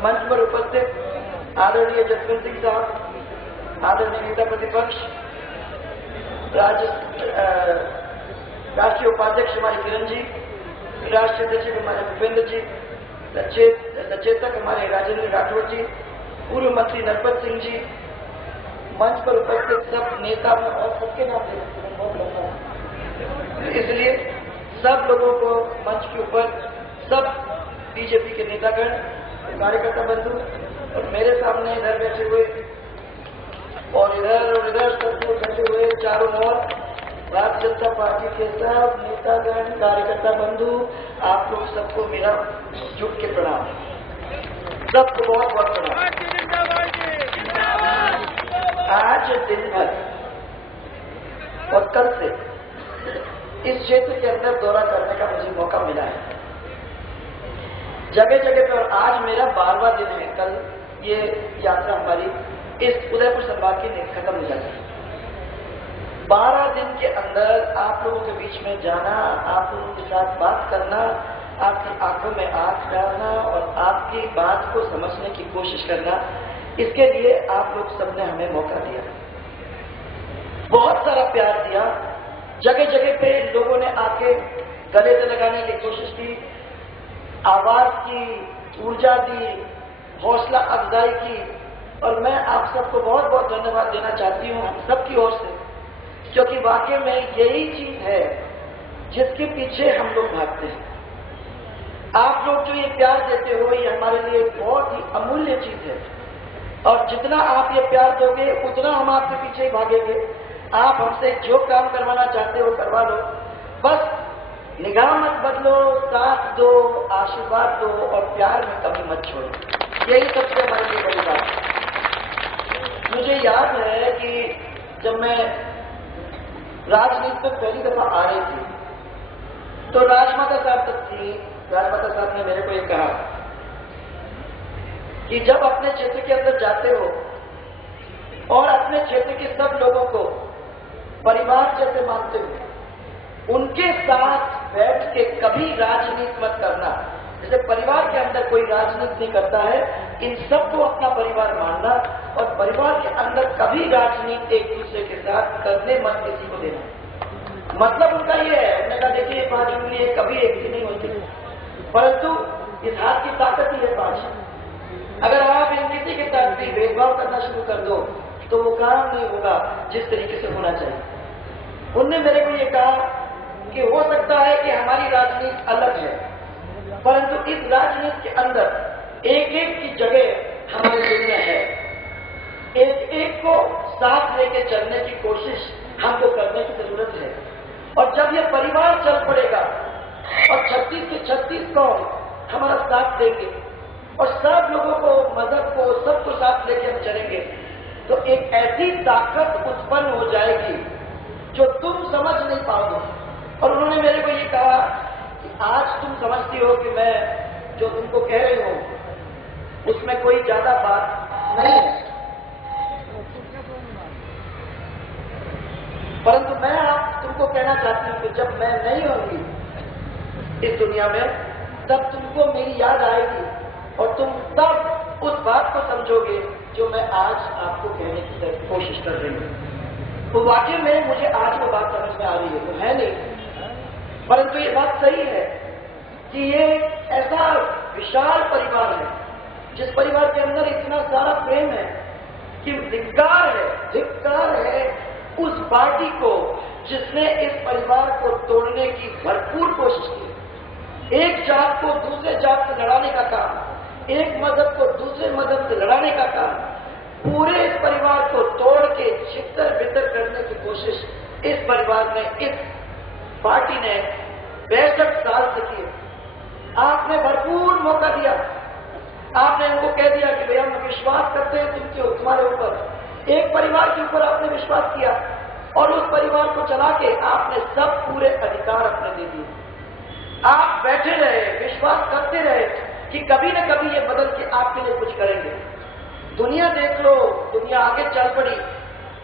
मंच पर उपस्थित आदरणीय जसवंत सिंह साहब, आदरणीय नेता प्रतिपक्ष, राष्ट्रीय उपाध्यक्ष हमारे किरण जी, राष्ट्रीय सचिव हमारे भूपेंद्र जी, सचेतक हमारे राजेंद्र राठौर जी, पूर्व मंत्री नरपत सिंह जी, मंच पर उपस्थित सब नेता में और सबके नाम इसलिए सब लोगों को मंच के ऊपर सब बीजेपी के नेतागण, कार्यकर्ता बंधु और मेरे सामने इधर बैठे हुए और इधर सबको बैठे हुए चारों ओर भारतीय जनता पार्टी के सब नेतागण, कार्यकर्ता बंधु, आप लोग सबको मेरा झुक के प्रणाम, सबको बहुत बहुत प्रणाम। आज दिन भर और कल से इस क्षेत्र के अंदर दौरा करने का मुझे मौका मिला है, जगह जगह पे। और आज मेरा 12वां दिन है। कल ये यात्रा हमारी इस उदयपुर संभाग की खत्म हो जाती है। 12 दिन के अंदर आप लोगों के बीच में जाना, आप लोगों के साथ बात करना, आपकी आंखों में आंख डालना और आपकी बात को समझने की कोशिश करना, इसके लिए आप लोग सबने हमें मौका दिया, बहुत सारा प्यार दिया। जगह जगह पे लोगों ने आके गले से लगाने की कोशिश की, आवाज की, ऊर्जा दी, हौसला अफजाई की, और मैं आप सबको बहुत बहुत धन्यवाद देना चाहती हूँ हम सबकी ओर से, क्योंकि वाकई में यही चीज है जिसके पीछे हम लोग भागते हैं। आप लोग जो ये प्यार देते हो, ये हमारे लिए बहुत ही अमूल्य चीज है, और जितना आप ये प्यार दोगे उतना हम आपके पीछे ही भागेंगे। आप हमसे जो काम करवाना चाहते हो करवा लो, बस निगाह मत बदलो, साथ दो, आशीर्वाद दो और प्यार में कभी मत छोड़ो। यही सबसे हमारे लिए बड़ी बात है। मुझे याद है कि जब मैं राजनीति में पहली दफा आ रही थी तो राजमाता साहब तक थी। राजमाता साहब ने मेरे को ये कहा कि जब अपने क्षेत्र के अंदर जाते हो और अपने क्षेत्र के सब लोगों को परिवार जैसे मानते हो, उनके साथ बैठ के कभी राजनीति मत करना। जैसे परिवार के अंदर कोई राजनीति नहीं करता है, इन सबको अपना परिवार मानना और परिवार के अंदर कभी राजनीति एक दूसरे के साथ करने मत किसी को देना। मतलब उनका ये है, उन्होंने कहा देखिए पार्टी के लिए कभी एक भी नहीं होती, परंतु इस हाथ की ताकत ही है पार्टी। अगर आप इन नीति के तहत भी भेदभाव करना शुरू कर दो तो वो काम नहीं होगा जिस तरीके से होना चाहिए। उनने मेरे को ये कहा कि हो सकता है कि हमारी राजनीति अलग है, परंतु इस राजनीति के अंदर एक एक की जगह हमारे दिल में है। एक एक को साथ लेके चलने की कोशिश हमको करने की जरूरत है, और जब ये परिवार चल पड़ेगा और 36 के 36 कौम हमारा साथ देंगे और सब लोगों को, मजहब को, सबको साथ लेके हम चलेंगे, तो एक ऐसी ताकत उत्पन्न हो जाएगी जो तुम समझ नहीं पाओगे। और उन्होंने मेरे को ये कहा कि आज तुम समझती हो कि मैं जो तुमको कह रही हूं उसमें कोई ज्यादा बात नहीं है, परंतु मैं आप तुमको कहना चाहती हूं कि जब मैं नहीं होंगी इस दुनिया में, तब तुमको मेरी याद आएगी और तुम तब उस बात को समझोगे जो मैं आज आपको कहने की कोशिश कर रही हूं। तो वाकई में मुझे आज वो बात समझ में आ रही है, तो है नहीं, परंतु ये बात सही है कि ये ऐसा विशाल परिवार है जिस परिवार के अंदर इतना सारा प्रेम है कि धिक्कार है उस पार्टी को जिसने इस परिवार को तोड़ने की भरपूर कोशिश की। एक जात को दूसरे जात से लड़ाने का काम, एक मजहब को दूसरे मजहब से लड़ाने का काम, पूरे इस परिवार को तोड़ के छितर बितर करने की कोशिश इस परिवार ने, इस पार्टी ने 62 साल से की। आपने भरपूर मौका दिया, आपने उनको कह दिया कि भाई हम विश्वास करते हैं तुम्हारे ऊपर। एक परिवार के ऊपर आपने विश्वास किया और उस परिवार को चला के आपने सब पूरे अधिकार अपने दे दिए। आप बैठे रहे, विश्वास करते रहे कि कभी न कभी ये बदल के आपके लिए कुछ करेंगे। दुनिया देख लो, दुनिया आगे चल पड़ी,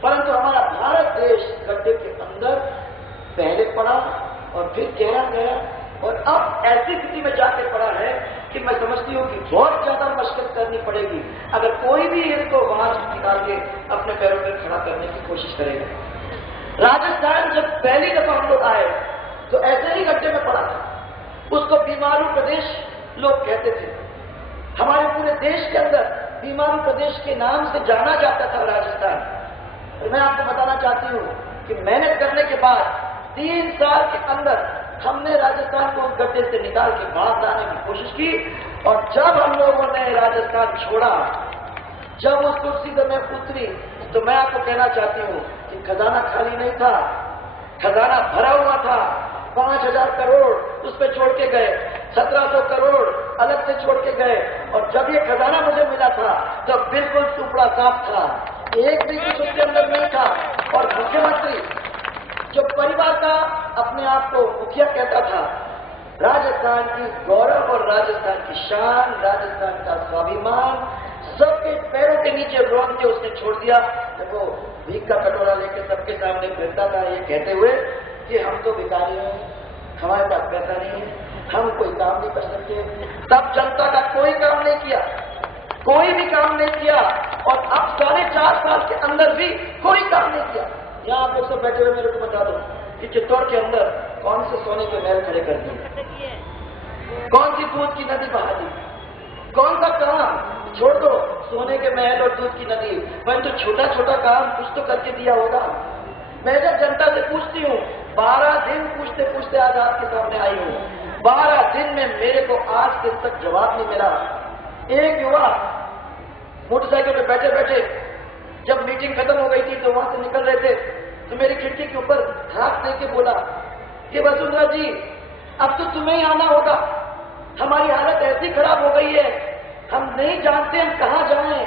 परंतु हमारा भारत देश गड्ढे के अंदर पहले पड़ा और फिर गहरा गया और अब ऐसी स्थिति में जाके पड़ा है कि मैं समझती हूँ कि बहुत ज्यादा मशक्कत करनी पड़ेगी अगर कोई भी इनको वहां से निकाल के अपने पैरों पर खड़ा करने की कोशिश करेगा। राजस्थान जब पहली दफा हम लोग आए तो ऐसे ही गड्ढे में पड़ा था, उसको बीमारू प्रदेश लोग कहते थे। हमारे पूरे देश के अंदर बीमारू प्रदेश के नाम से जाना जाता था राजस्थान। और मैं आपको बताना चाहती हूँ कि मेहनत करने के बाद 3 साल के अंदर हमने राजस्थान को उस गड्ढे से निकाल के बाहर लाने की कोशिश की। और जब हम लोगों ने राजस्थान छोड़ा, जब उस कुर्सी पर मैं उतरी, तो मैं आपको कहना चाहती हूँ कि खजाना खाली नहीं था, खजाना भरा हुआ था। 5,000 करोड़ उस पर छोड़ के गए, 1,700 करोड़ अलग से छोड़ के गए। और जब ये खजाना मुझे मिला था तो बिल्कुल टुकड़ा साफ था, एक भी कुछ उसके अंदर नहीं था। और मुख्यमंत्री जो परिवार का अपने आप को मुखिया कहता था, राजस्थान की गौरव और राजस्थान की शान, राजस्थान का स्वाभिमान सबके पैरों के नीचे रोक के उसने छोड़ दिया। जब वो भीख का कटोरा लेके सबके सामने फिरता था ये कहते हुए कि हम तो भिखारी हैं, हमारे पास पैसा नहीं है, हम कोई काम नहीं कर सकते। तब जनता का कोई काम नहीं किया, कोई भी काम नहीं किया। और अब 4.5 साल के अंदर भी कोई काम नहीं किया। यहाँ आप लोग सब बैठे हुए मेरे को बता दो कि चित्तौड़ के अंदर कौन से सोने के महल खड़े कर दिए, कौन सी दूध की नदी बहा दी, कौन सा काम, छोड़ दो सोने के महल और दूध की नदी, परंतु छोटा छोटा काम कुछ तो करके दिया होगा। मैं जब जनता से पूछती हूँ, 12 दिन पूछते पूछते आज आपके सामने आई हूँ, 12 दिन में मेरे को आज दिन तक जवाब नहीं मिला। एक युवा मोटरसाइकिल पे बैठे बैठे जब मीटिंग खत्म हो गई थी तो वहां से निकल रहे थे, तो मेरी खिड़की के ऊपर हाथ देके बोला कि वसुंधरा जी अब तो तुम्हें ही आना होगा, हमारी हालत ऐसी खराब हो गई है, हम नहीं जानते हम कहाँ जाएं,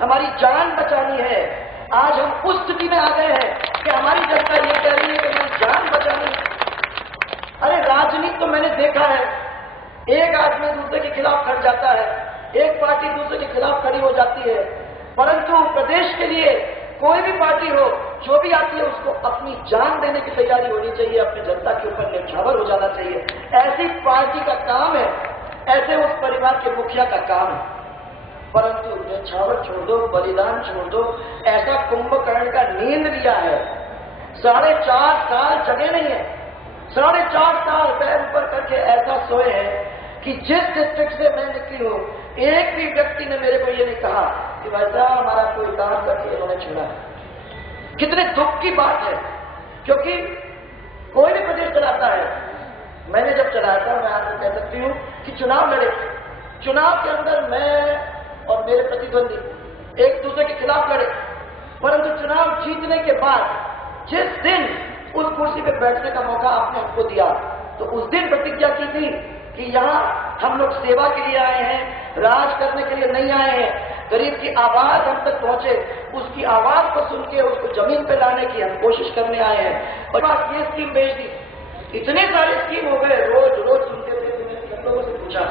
हमारी जान बचानी है। आज हम उस स्थिति में आ गए हैं कि हमारी जनता ये कह रही है कि हमारी जान बचानी है। अरे राजनीति तो मैंने देखा है, एक आदमी दूसरे के खिलाफ खड़ जाता है, एक पार्टी दूसरे के खिलाफ खड़ी हो जाती है, परंतु प्रदेश के लिए कोई भी पार्टी हो जो भी आती है उसको अपनी जान देने की तैयारी होनी चाहिए, अपनी जनता के ऊपर न्यौछावर हो जाना चाहिए। ऐसी पार्टी का काम है, ऐसे उस परिवार के मुखिया का काम है। परंतु न्यौछावर छोड़ दो, बलिदान छोड़ दो, ऐसा कुंभकर्ण का नींद लिया है, 4.5 साल जगे नहीं है, 4.5 साल पैर ऊपर करके ऐसा सोए हैं कि जिस डिस्ट्रिक्ट से मैं निकली हूं एक भी व्यक्ति ने मेरे को ये नहीं कहा कि भाई साहब हमारा कोई काम करके इन्होंने छोड़ा है। कितने दुख की बात है, क्योंकि कोई भी प्रदेश चलाता है, मैंने जब चलाया था मैं आपको कह सकती हूँ कि चुनाव लड़े, चुनाव के अंदर मैं और मेरे प्रतिद्वंदी एक दूसरे के खिलाफ लड़े, परंतु चुनाव जीतने के बाद जिस दिन उस कुर्सी पे बैठने का मौका आपने हमको दिया तो उस दिन प्रतिज्ञा की थी कि यहाँ हम लोग सेवा के लिए आए हैं, राज करने के लिए नहीं आए हैं। गरीब की आवाज हम तक पहुंचे, उसकी आवाज को सुन के उसको जमीन पे लाने की हम कोशिश करने आए हैं। और बात ये स्कीम भेज दी, इतने सारे स्कीम हो गए, रोज रोज सुनते थे। मैंने सब लोगों से पूछा,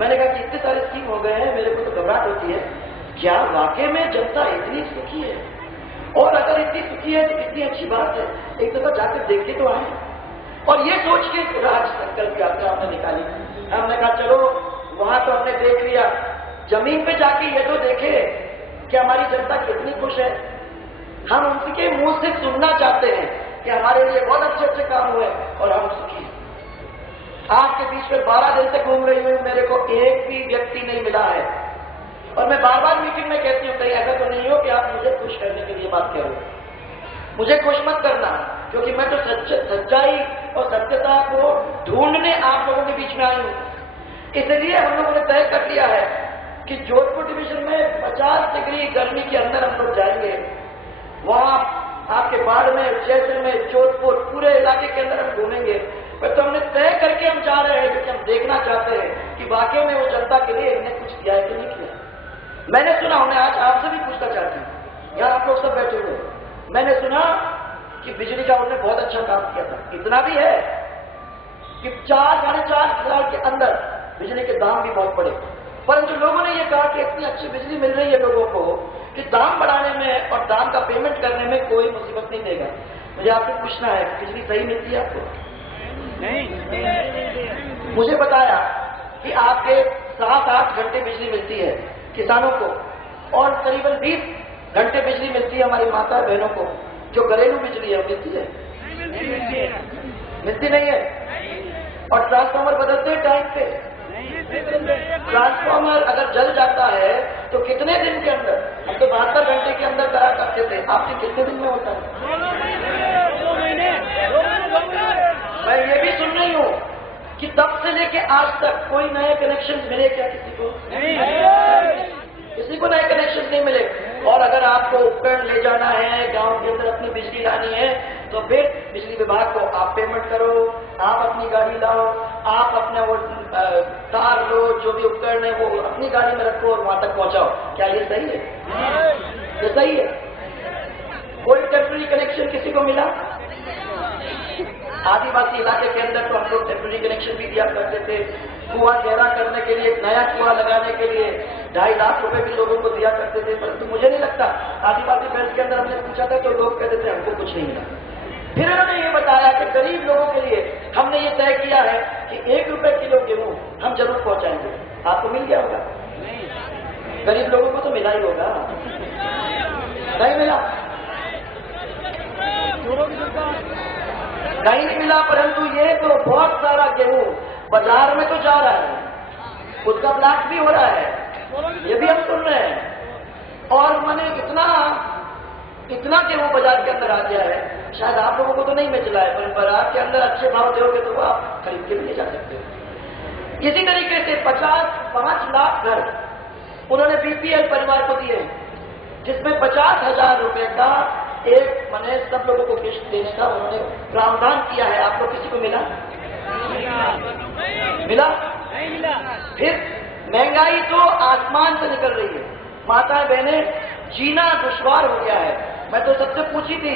मैंने कहा कि इतने सारे स्कीम हो गए हैं, मेरे को तो घबराहट होती है, क्या वाकई में जनता इतनी सुखी है? और अगर इतनी सुखी है तो कितनी अच्छी बात है, एक दफा जाकर देख के तो आए। और ये सोच के राज संकल्प यात्रा हमने निकाली। हमने कहा चलो वहां तो हमने देख लिया, जमीन पे जाके ये तो देखे कि हमारी जनता कितनी खुश है। हम उनके मुंह से सुनना चाहते हैं कि हमारे लिए बहुत अच्छे अच्छे काम हुए और हम सुखी। आज के बीच में 12 दिन से घूम रही हूं, मेरे को एक भी व्यक्ति नहीं मिला है। और मैं बार बार मीटिंग में कहती हूँ कहीं ऐसा तो नहीं हो कि आप मुझे खुश करने के लिए बात कह रहे हो, मुझे खुश मत करना, क्योंकि मैं तो सच्चाई और सत्यता को ढूंढने आप लोगों के बीच में आई हूं। इसलिए हम लोगों ने तय कर लिया है कि जोधपुर डिवीजन में 50 डिग्री गर्मी के अंदर हम लोग जाएंगे। वहां आपके बाड़मेर, जैसलमेर, जोधपुर पूरे इलाके के अंदर हम घूमेंगे। पर तो हमने तय करके हम जा रहे हैं क्योंकि हम देखना चाहते हैं कि वाकई में वो जनता के लिए इन्हें कुछ किया है कि नहीं किया। मैंने सुना, उन्हें आज आपसे भी पूछना चाहती हूँ, यहाँ आप लोग सब बैठे हुए, मैंने सुना कि बिजली का उन्होंने बहुत अच्छा काम किया था। इतना भी है कि 4-4.5 साल के अंदर बिजली के दाम भी बहुत बढ़े, परंतु लोगों ने ये कहा कि इतनी अच्छी बिजली मिल रही है लोगों को कि दाम बढ़ाने में और दाम का पेमेंट करने में कोई मुसीबत नहीं देगा। मुझे आपसे पूछना है, बिजली सही मिलती है आपको? नहीं। मुझे बताया कि आपके 7-8 घंटे बिजली मिलती है किसानों को, और करीबन 20 घंटे बिजली मिलती है हमारी माता बहनों को। जो घरेलू बिजली है मिलती है? मिलती नहीं है। और ट्रांसफार्मर बदलते हैं टाइम पे। ट्रांसफार्मर अगर जल जाता है तो कितने दिन के अंदर? हम तो 72 घंटे के अंदर करा करते थे, आपके कितने दिन में होता है? मैं ये भी सुन रही हूँ कि तब से लेके आज तक कोई नए कनेक्शन मिले क्या किसी को? किसी को नए कनेक्शन नहीं मिले। और अगर आपको उपकरण ले जाना है, गांव के अंदर अपनी बिजली लानी है, तो फिर बिजली विभाग को आप पेमेंट करो, आप अपनी गाड़ी लाओ, आप अपने वो तार लो, जो भी उपकरण है वो अपनी गाड़ी में रखो और वहां तक पहुंचाओ। क्या ये सही है? ये सही है? कोई टेम्पररी कनेक्शन किसी को मिला? आदिवासी इलाके के अंदर तो हम लोग टेम्पररी कनेक्शन भी दिया करते थे। कुआं गहरा करने के लिए, नया कुआं लगाने के लिए 2.5 लाख रुपए भी लोगों को दिया करते थे। परंतु मुझे नहीं लगता, आदिवासी बेल्ट के अंदर हमने पूछा था तो लोग कहते थे हमको कुछ नहीं मिला। फिर उन्होंने ये बताया कि गरीब लोगों के लिए हमने ये तय किया है कि 1 रुपए किलो गेहूं हम जरूर पहुंचाएंगे। आपको मिल गया होगा? गरीब लोगों को तो मिला ही होगा, नहीं मिला? नहीं मिला। परंतु ये तो बहुत सारा गेहूं बाजार में तो जा रहा है, उसका ब्लैक भी हो रहा है, ये भी हम सुन रहे हैं। और मैंने इतना गेहूं बाजार के अंदर आ गया है, शायद आप लोगों को तो नहीं मिल रहा है, पर बाजार के अंदर अच्छे भाव दोगे तो आप खरीद के भी ले जा सकते हो। इसी तरीके से 5 लाख घर उन्होंने बीपीएल परिवार को दिए, जिसमें 50,000 रुपए का एक मैंने सब लोगों को किस्त देने का उन्होंने प्रावधान किया है। आपको किसी को मिला? मिला? फिर महंगाई तो आसमान से निकल रही है, माताएं बहनें जीना दुश्वार हो गया है। मैं तो सबसे पूछी थी,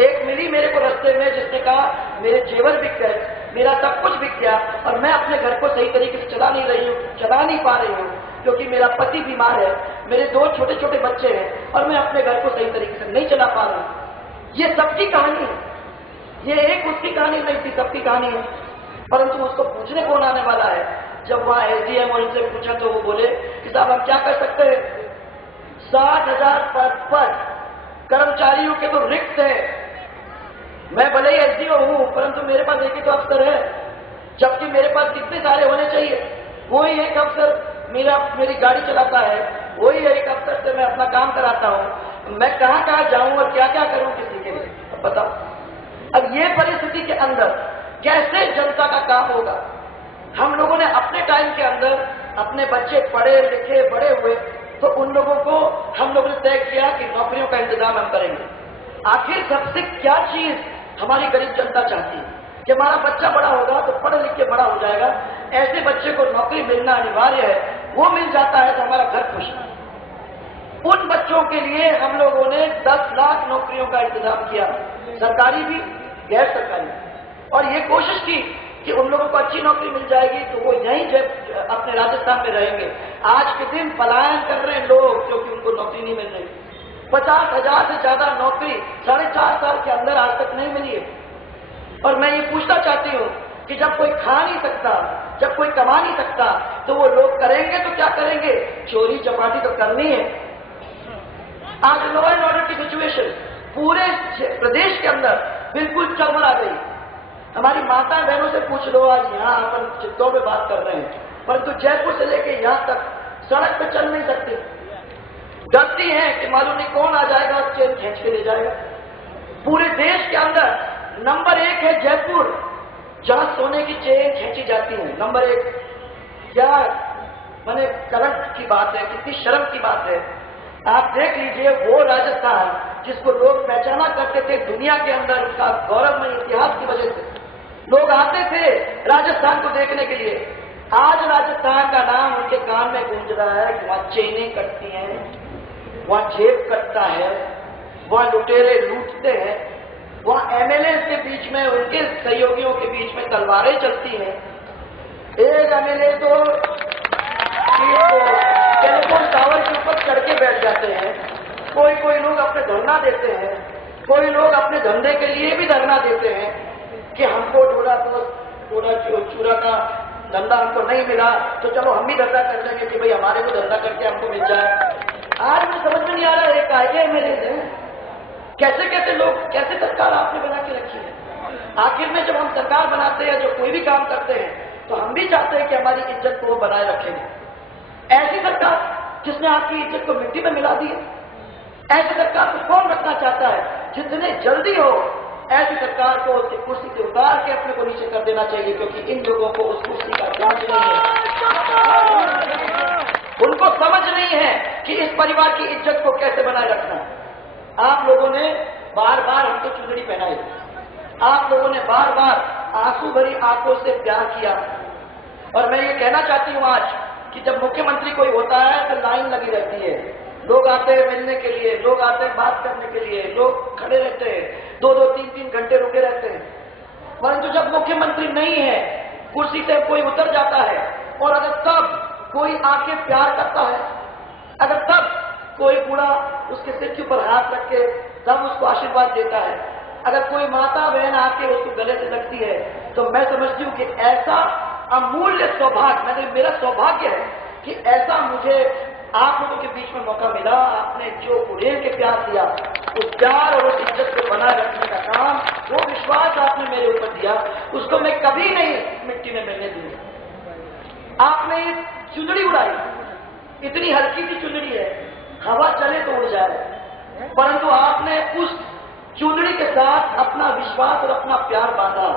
एक मिली मेरे को रास्ते में जिसने कहा मेरे जेवर बिक गए, मेरा सब कुछ बिक गया और मैं अपने घर को सही तरीके से चला नहीं पा रही हूँ क्योंकि मेरा पति बीमार है, मेरे 2 छोटे छोटे बच्चे हैं और मैं अपने घर को सही तरीके से नहीं चला पा रहा हूँ। ये सबकी कहानी है, ये एक उसकी कहानी नहीं थी, सबकी कहानी है। परंतु उसको पूछने कौन आने वाला है? जब वहां एसडीएम और इनसे पूछा तो वो बोले कि साहब हम क्या कर सकते हैं, 60,000 पद पर कर्मचारियों के तो रिक्त है। मैं भले ही एसडीओ हूं परंतु मेरे पास एक ही तो अफसर है, जबकि मेरे पास कितने सारे होने चाहिए। वही एक अफसर मेरी गाड़ी चलाता है, वही एक अफसर से मैं अपना काम कराता हूं। मैं कहां जाऊं और क्या क्या करूं किसी के लिए? अब बताओ, अब ये परिस्थिति के अंदर कैसे जनता का काम होगा? हम लोगों ने अपने टाइम के अंदर अपने बच्चे पढ़े लिखे बड़े हुए तो उन लोगों को हम लोगों ने तय किया कि नौकरियों का इंतजाम हम करेंगे। आखिर सबसे क्या चीज हमारी गरीब जनता चाहती है कि हमारा बच्चा बड़ा होगा तो पढ़ लिख के बड़ा हो जाएगा, ऐसे बच्चे को नौकरी मिलना अनिवार्य है, वो मिल जाता है तो हमारा घर खुश है। उन बच्चों के लिए हम लोगों ने 10 लाख नौकरियों का इंतजाम किया, सरकारी भी गैर सरकारी, और ये कोशिश की कि उन लोगों को अच्छी नौकरी मिल जाएगी तो वो यहीं जब अपने राजस्थान में रहेंगे। आज के दिन पलायन कर रहे हैं लोग क्योंकि उनको नौकरी नहीं मिल रही। 50,000 से ज्यादा नौकरी 4.5 साल के अंदर आज तक नहीं मिली है। और मैं ये पूछना चाहती हूँ कि जब कोई खा नहीं सकता, जब कोई कमा नहीं सकता, तो वो लोग करेंगे तो क्या करेंगे? चोरी चपाटी तो करनी है। आज लॉ एंड ऑर्डर की सिचुएशन पूरे प्रदेश के अंदर बिल्कुल चरमरा गई। हमारी माता बहनों से पूछ लो, आज यहाँ अपन चित्तौड़ में बात कर रहे हैं, परंतु जयपुर से लेके यहाँ तक सड़क पे चल नहीं सकती, डरती है कि मालूम नहीं कौन आ जाएगा और चेन खींच के ले जाएगा। पूरे देश के अंदर नंबर 1 है जयपुर, जहां सोने की चेन खींची जाती है, नंबर 1। क्या माने करंट की बात है, कितनी शर्म की बात है। आप देख लीजिए वो राजस्थान जिसको लोग पहचाना करते थे दुनिया के अंदर, उसका गौरवमय इतिहास की वजह से लोग आते थे राजस्थान को देखने के लिए। आज राजस्थान का नाम उनके कान में गूंज रहा है कि वहां चेनें कटती हैं, वहां जेब कटता है, वहां लुटेरे लूटते हैं, वहां एमएलए के बीच में, उनके सहयोगियों के बीच में तलवारें चलती हैं। एक एमएलए तो टेलीफोन टावर के ऊपर चढ़ के बैठ जाते हैं, कोई लोग अपने धरना देते हैं, कोई लोग अपने धंधे के लिए भी धरना देते हैं कि हमको डोरा चूरा का धंधा हमको नहीं मिला तो चलो हम भी धंधा कर लेंगे कि भाई हमारे को धंधा करके हमको मिल जाए। आज मुझे समझ में नहीं आ रहा है कायदे एमएलए हैं, कैसे कैसे लोग, कैसे सरकार आपने बना के रखी है। आखिर में जब हम सरकार बनाते हैं, जो कोई भी काम करते हैं, तो हम भी चाहते हैं कि हमारी इज्जत को वो बनाए रखेंगे। ऐसी सरकार जिसने आपकी इज्जत को मिट्टी में मिला दी है, ऐसी सरकार को कौन रखना चाहता है? जितने जल्दी हो ऐसी सरकार को उसकी कुर्सी से उतार के अपने को नीचे कर देना चाहिए, क्योंकि इन लोगों को उस कुर्सी का जांच नहीं है। उनको समझ नहीं है कि इस परिवार की इज्जत को कैसे बनाए रखना है। आप लोगों ने बार बार हमको चुनरी पहनाई, आप लोगों ने बार बार आंसू भरी आंखों से प्यार किया। और मैं ये कहना चाहती हूँ आज कि जब मुख्यमंत्री कोई होता है तो लाइन लगी रहती है, लोग आते हैं मिलने के लिए, लोग आते हैं बात करने के लिए, लोग खड़े रहते हैं, 2-2, 3-3 घंटे रुके रहते हैं। परंतु जब मुख्यमंत्री नहीं है, कुर्सी से कोई उतर जाता है, और अगर तब कोई आके प्यार करता है, अगर तब कोई बूढ़ा उसके सिर के ऊपर हाथ रख के तब उसको आशीर्वाद देता है, अगर कोई माता बहन आके उसको गले से लगती है, तो मैं समझती हूँ कि ऐसा अमूल्य सौभाग्य, मेरा सौभाग्य है कि ऐसा मुझे आप लोगों के बीच में मौका मिला। आपने जो उड़ेल के प्यार दिया, उस प्यार और उस इज्जत को बनाए रखने का काम, वो विश्वास आपने मेरे ऊपर दिया, उसको मैं कभी नहीं मिट्टी में मिलने दूंगा। आपने चुनरी उड़ाई, इतनी हल्की सी चुनरी है, हवा चले तो उड़ जाए, परंतु आपने उस चुनरी के साथ अपना विश्वास और अपना प्यार बांधा।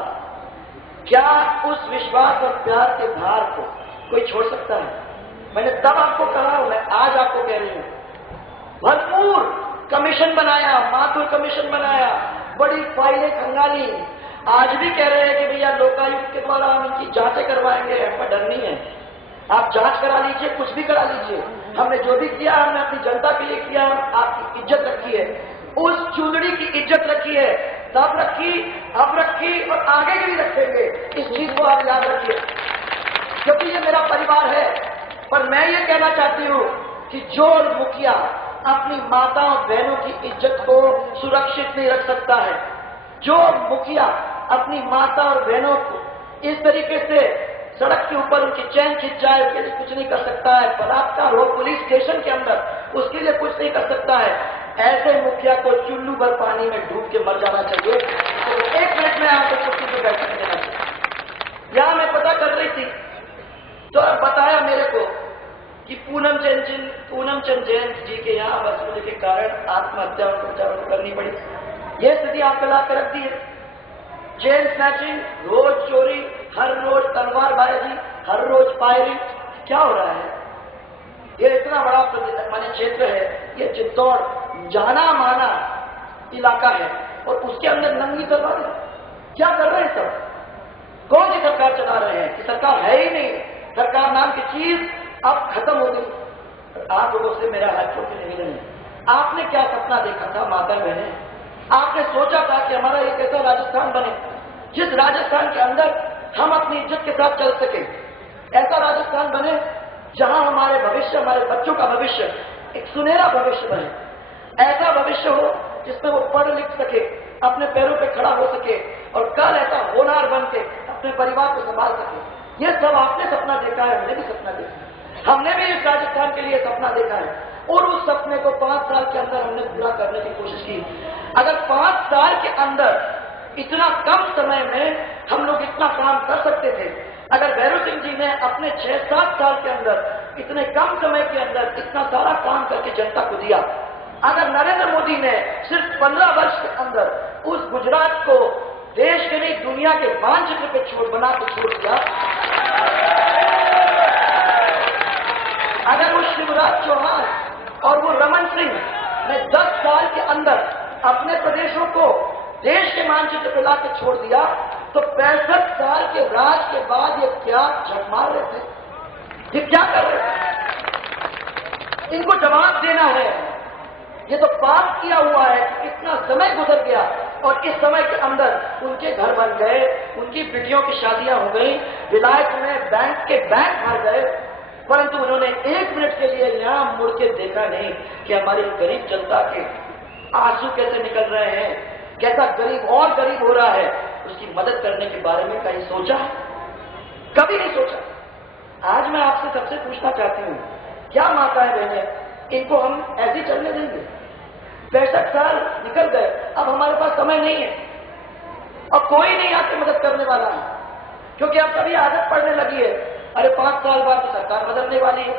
क्या उस विश्वास और प्यार के भार को कोई छोड़ सकता है? मैंने तब आपको कहा, मैं आज आपको कह रही हूं। भरपूर कमीशन बनाया, माथुर कमीशन बनाया, बड़ी फाइलें खंगाली, आज भी कह रहे हैं कि भैया लोकायुक्त के द्वारा हम इनकी जांचें करवाएंगे, हमको डर नहीं है, आप जांच करा लीजिए, कुछ भी करा लीजिए। हमने जो भी किया हमने अपनी जनता के लिए किया, आपकी इज्जत रखी है, उस चुनरी की इज्जत रखी है, तब रखी, अब रखी और आगे भी रखेंगे। इस चीज को आप याद रखिए, क्योंकि ये मेरा परिवार है। पर मैं ये कहना चाहती हूँ कि जो मुखिया अपनी माताओं बहनों की इज्जत को सुरक्षित नहीं रख सकता है, जो मुखिया अपनी माता और बहनों को इस तरीके से सड़क के ऊपर उनकी चैन खिंच जाए, उसके लिए कुछ नहीं कर सकता है, बलात्कार हो पुलिस स्टेशन के अंदर, उसके लिए कुछ नहीं कर सकता है, ऐसे मुखिया को चुल्लू भर पानी में डूब के मर जाना चाहिए। तो 1 मिनट में आपको कुर्सी पर बैठने देना चाहिए। यहां मैं पता कर रही थी तो बताया मेरे को कि पूनम चंद जैन जी के यहाँ बस होने के कारण आत्महत्या उनको करनी पड़ी। ये स्थिति आपको ला कर रख दी है। चेन स्नैचिंग, रोज चोरी, हर रोज तलवारबाजी, हर रोज फायरिंग, क्या हो रहा है? ये इतना बड़ा माने क्षेत्र है, ये चित्तौड़ जाना माना इलाका है, और उसके अंदर नंगी तलवार क्या कर रहे हैं सब? कौन सी सरकार चला रहे हैं? कि सरकार है ही नहीं, सरकार नाम की चीज अब खत्म हो गई। आप लोगों से मेरा हाथ छोड़ के निवेदन है, आपने क्या सपना देखा था माता बहने? आपने सोचा था कि हमारा एक ऐसा राजस्थान बने जिस राजस्थान के अंदर हम अपनी इज्जत के साथ चल सके, ऐसा राजस्थान बने जहां हमारे भविष्य, हमारे बच्चों का भविष्य एक सुनहरा भविष्य बने, ऐसा भविष्य हो जिसमें वो पढ़ लिख सके, अपने पैरों पे खड़ा हो सके और कल ऐसा होनहार बन के अपने परिवार को संभाल सके। ये सब आपने सपना देखा है, हमने भी सपना देखा है, हमने भी इस राजस्थान के लिए सपना देखा है, और उस सपने को 5 साल के अंदर हमने पूरा करने की कोशिश की। अगर 5 साल के अंदर इतना कम समय में हम लोग इतना काम कर सकते थे, अगर भैरव सिंह जी ने अपने 6-7 साल के अंदर इतने कम समय के अंदर इतना सारा काम करके जनता को दिया, अगर नरेंद्र मोदी ने सिर्फ 15 वर्ष के अंदर उस गुजरात को देश के नहीं दुनिया के मानचित्र पे बना के छोड़ दिया, अगर वो शिवराज चौहान और वो रमन सिंह ने 10 साल के अंदर अपने प्रदेशों को देश के मानचित्र पे ला के छोड़ दिया, तो 65 साल के राज के बाद ये क्या झक मार रहे थे? ये क्या कर रहे थे? इनको जवाब देना है। ये तो पाप किया हुआ है, इतना समय गुजर गया और इस समय के अंदर उनके घर बन गए, उनकी बेटियों की शादियां हो गई, विलायत में बैंक के बैंक भर गए, परंतु उन्होंने 1 मिनट के लिए यहां मुड़ के देखा नहीं कि हमारी गरीब जनता के आंसू कैसे निकल रहे हैं, कैसा गरीब और गरीब हो रहा है, उसकी मदद करने के बारे में कहीं सोचा है? कभी नहीं सोचा। आज मैं आपसे सबसे पूछना चाहती हूँ, क्या माताएं बहनें इनको हम ऐसे चलने देंगे? 65 साल निकल गए, अब हमारे पास समय नहीं है और कोई नहीं आके मदद करने वाला है, क्योंकि अब कभी आदत पड़ने लगी है। अरे 5 साल बाद तो सरकार बदलने वाली है,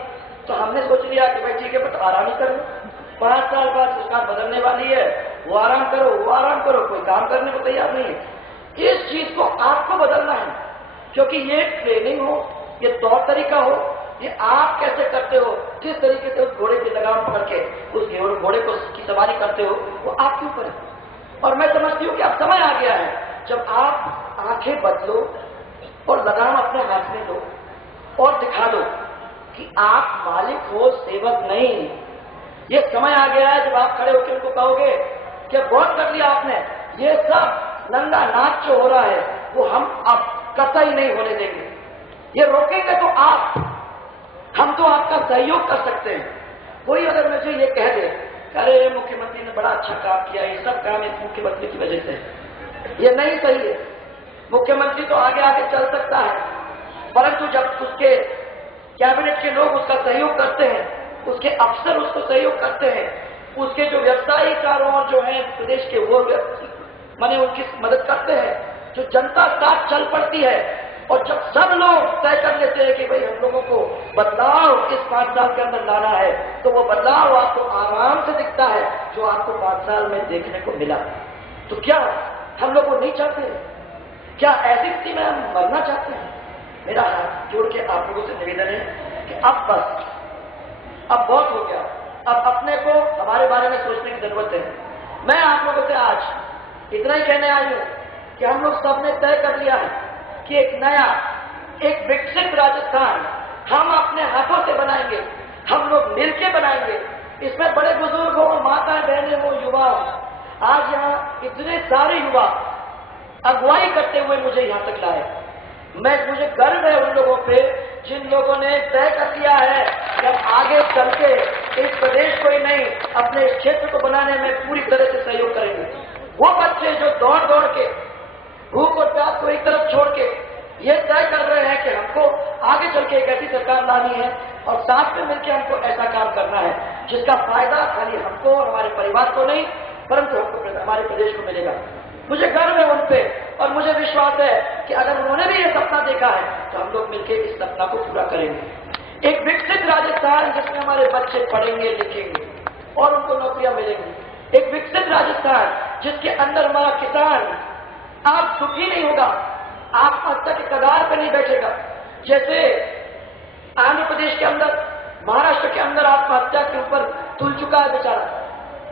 तो हमने सोच लिया कि भाई ठीक है, बस आराम ही कर लो। 5 साल बाद सरकार बदलने वाली है, वो आराम करो, वो आराम करो, कोई काम करने को तैयार नहीं है। इस चीज को आपको बदलना है, क्योंकि ये ट्रेनिंग हो, ये तौर तरीका हो, ये आप कैसे करते हो, किस तरीके से उस घोड़े की लगाम पकड़ के उस घोड़े को की सवारी करते हो, वो आपके ऊपर है। और मैं समझती हूँ कि अब समय आ गया है जब आप आंखें बदलो और लगाम अपने हाथ में लो और दिखा दो कि आप मालिक हो, सेवक नहीं। ये समय आ गया है जब आप खड़े होकर उनको कहोगे कि बहुत कर लिया आपने, ये सब नंगा नाच जो हो रहा है वो हम अब कतई नहीं होने देंगे। ये रोकेंगे तो आप, हम तो आपका सहयोग कर सकते हैं। कोई अगर मुझे ये कह दे, अरे मुख्यमंत्री ने बड़ा अच्छा काम किया, ये सब काम इस मुख्यमंत्री की वजह से, ये नहीं सही है। मुख्यमंत्री तो आगे आगे चल सकता है, परंतु जब उसके कैबिनेट के लोग उसका सहयोग करते हैं, उसके अफसर उसको सहयोग करते हैं, उसके जो व्यवसायी कारोबार जो है प्रदेश के वो माने उनकी मदद करते हैं, जो जनता साथ चल पड़ती है, और जब सब लोग तय कर लेते हैं कि भाई हम लोगों को बदलाव इस 5 साल के अंदर लाना है, तो वो बदलाव आपको आराम से दिखता है जो आपको 5 साल में देखने को मिला। तो क्या हम लोग वो नहीं चाहते? क्या ऐसी स्थिति में हम मरना चाहते हैं? मेरा हाथ जोड़ के आप लोगों से निवेदन है कि अब बस, अब बहुत हो गया, अब अपने को हमारे बारे में सोचने की जरूरत है। मैं आप लोगों से आज इतना ही कहने आई हूं कि हम लोग सबने तय कर लिया है कि एक नया, एक विकसित राजस्थान हम अपने हाथों से बनाएंगे, हम लोग मिलकर बनाएंगे। इसमें बड़े बुजुर्ग हो, माताएं बहनें हो, युवा हो। आज यहाँ इतने सारे युवा अगुवाई करते हुए मुझे यहाँ तक लाए। मुझे गर्व है उन लोगों पे जिन लोगों ने तय कर लिया है कि हम आगे चल के इस प्रदेश को ही नहीं, अपने इस क्षेत्र को बनाने में पूरी तरह से सहयोग करेंगे। वो बच्चे जो दौड़ दौड़ के भूख और प्यास को एक तरफ छोड़ के ये तय कर रहे हैं कि हमको आगे चल के एक ऐसी सरकार लानी है और साथ में मिलकर हमको ऐसा काम करना है जिसका फायदा खाली हमको और हमारे परिवार को नहीं, परंतु हमको हमारे प्रदेश को मिलेगा। मुझे गर्व है उन पे और मुझे विश्वास है कि अगर उन्होंने भी ये सपना देखा है तो हम लोग मिलकर इस सपना को पूरा करेंगे। एक विकसित राजस्थान जिसमें हमारे बच्चे पढ़ेंगे लिखेंगे और उनको नौकरियां मिलेंगी। एक विकसित राजस्थान जिसके अंदर हमारा किसान आप दुखी नहीं होगा, आत्महत्या के कगार पर नहीं बैठेगा। जैसे आंध्र प्रदेश के अंदर, महाराष्ट्र के अंदर आत्महत्या के ऊपर तुल चुका है बेचारा,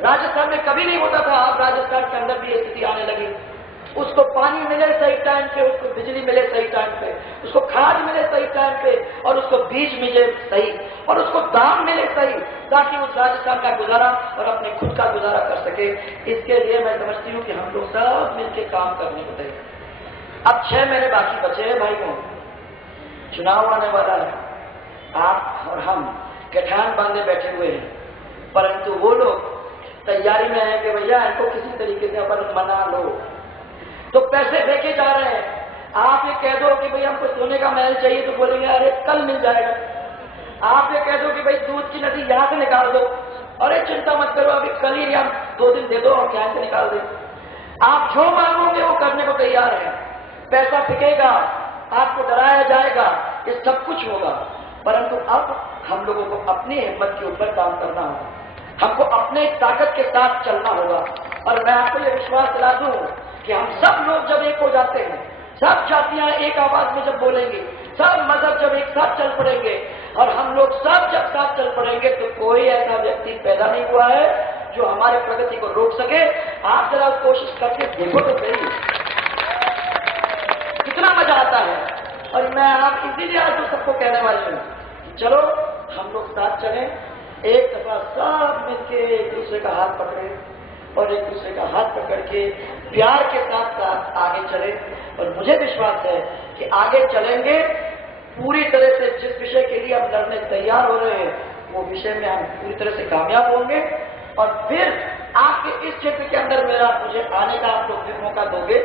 राजस्थान में कभी नहीं होता था, अब राजस्थान के अंदर भी ये स्थिति आने लगी। उसको पानी मिले सही टाइम पे, उसको बिजली मिले सही टाइम पे, उसको खाद मिले सही टाइम पे और उसको बीज मिले सही और उसको दाम मिले सही, ताकि उस राजस्थान का गुजारा और अपने खुद का गुजारा कर सके। इसके लिए मैं समझती हूँ कि हम लोग सब मिलकर काम करने को तैयार। अब 6 महीने बाकी बचे हैं भाई को, चुनाव आने वाला है। आप और हम गठान बांधे बैठे हुए हैं, परंतु वो लोग तैयारी में है कि भैया इनको किसी तरीके से अपन मना लो, तो पैसे फेंके जा रहे हैं। आप ये कह दो कि भाई हमको सोने का महल चाहिए तो बोलेंगे अरे कल मिल जाएगा। आप ये कह दो कि भाई दूध की नदी यहां से निकाल दो, अरे चिंता मत करो अभी कल ही या 2 दिन दे दो और यहां से निकाल दे। आप जो मांगोगे वो करने को तैयार है। पैसा फेंकेगा, आपको डराया जाएगा, ये सब कुछ होगा, परंतु अब हम लोगों को अपनी हिम्मत के ऊपर काम करना होगा, हमको अपने ताकत के साथ चलना होगा। और मैं आपको ये विश्वास दिला दूं कि हम सब लोग जब एक हो जाते हैं, सब जातियां एक आवाज में जब बोलेंगी, सब मजहब जब एक साथ चल पड़ेंगे और हम लोग सब जब साथ चल पड़ेंगे, तो कोई ऐसा व्यक्ति पैदा नहीं हुआ है जो हमारे प्रगति को रोक सके। आप जरा कोशिश करके देखो तो सही, कितना मजा आता है। और मैं आप इसीलिए आज तो सबको कहने वाली हूँ, चलो हम लोग साथ चलें, एक दफा सब मिलके एक दूसरे का हाथ पकड़े और एक दूसरे का हाथ पकड़ के प्यार के साथ साथ आगे चले। और मुझे विश्वास है कि आगे चलेंगे पूरी तरह से। जिस विषय के लिए हम लड़ने तैयार हो रहे हैं वो विषय में हम पूरी तरह से कामयाब होंगे। और फिर आपके इस क्षेत्र के अंदर मुझे आने का आप लोग फिर मौका दोगे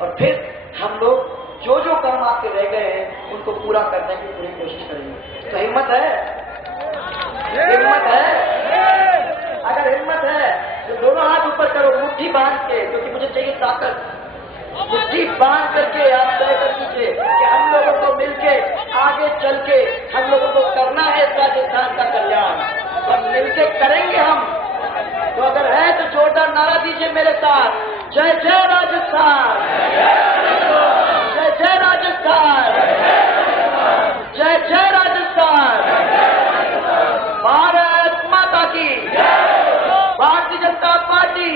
और फिर हम लोग जो जो काम आपके रह गए हैं उनको पूरा करने की पूरी कोशिश करेंगे। तो हिम्मत है, हिम्मत है। अगर हिम्मत है तो दोनों हाथ ऊपर करो, मुट्ठी बांध के, क्योंकि मुझे चाहिए ताकत। मुट्ठी बांध करके आप तय कर दीजिए कि हम लोगों को मिलके आगे चल के हम लोगों को करना है इस राजस्थान का कल्याण, और मिलके करेंगे हम। तो अगर है तो जोरदार नारा दीजिए मेरे साथ, जय जय राजस्थान, जय जय राजस्थान, जय जय राजस्थान, भारत माता की, भारतीय जनता पार्टी।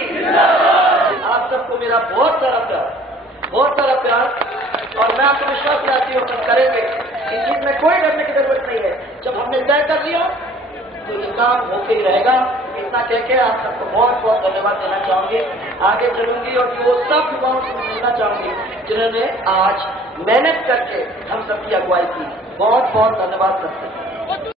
आप सबको मेरा बहुत सारा प्यार, बहुत सारा प्यार, और मैं आपको विश्वास दिलाती हूँ हम करेंगे। इस चीज में कोई डरने की जरूरत नहीं है। जब हमने तय कर लिया तो ये काम होके ही रहेगा। इतना कह के आप सबको बहुत बहुत धन्यवाद देना चाहूंगी। आगे चलूंगी और वो सब युवाओं को मिलना चाहूंगी जिन्होंने आज मेहनत करके हम सबकी अगुवाई की। बहुत बहुत धन्यवाद करते हैं।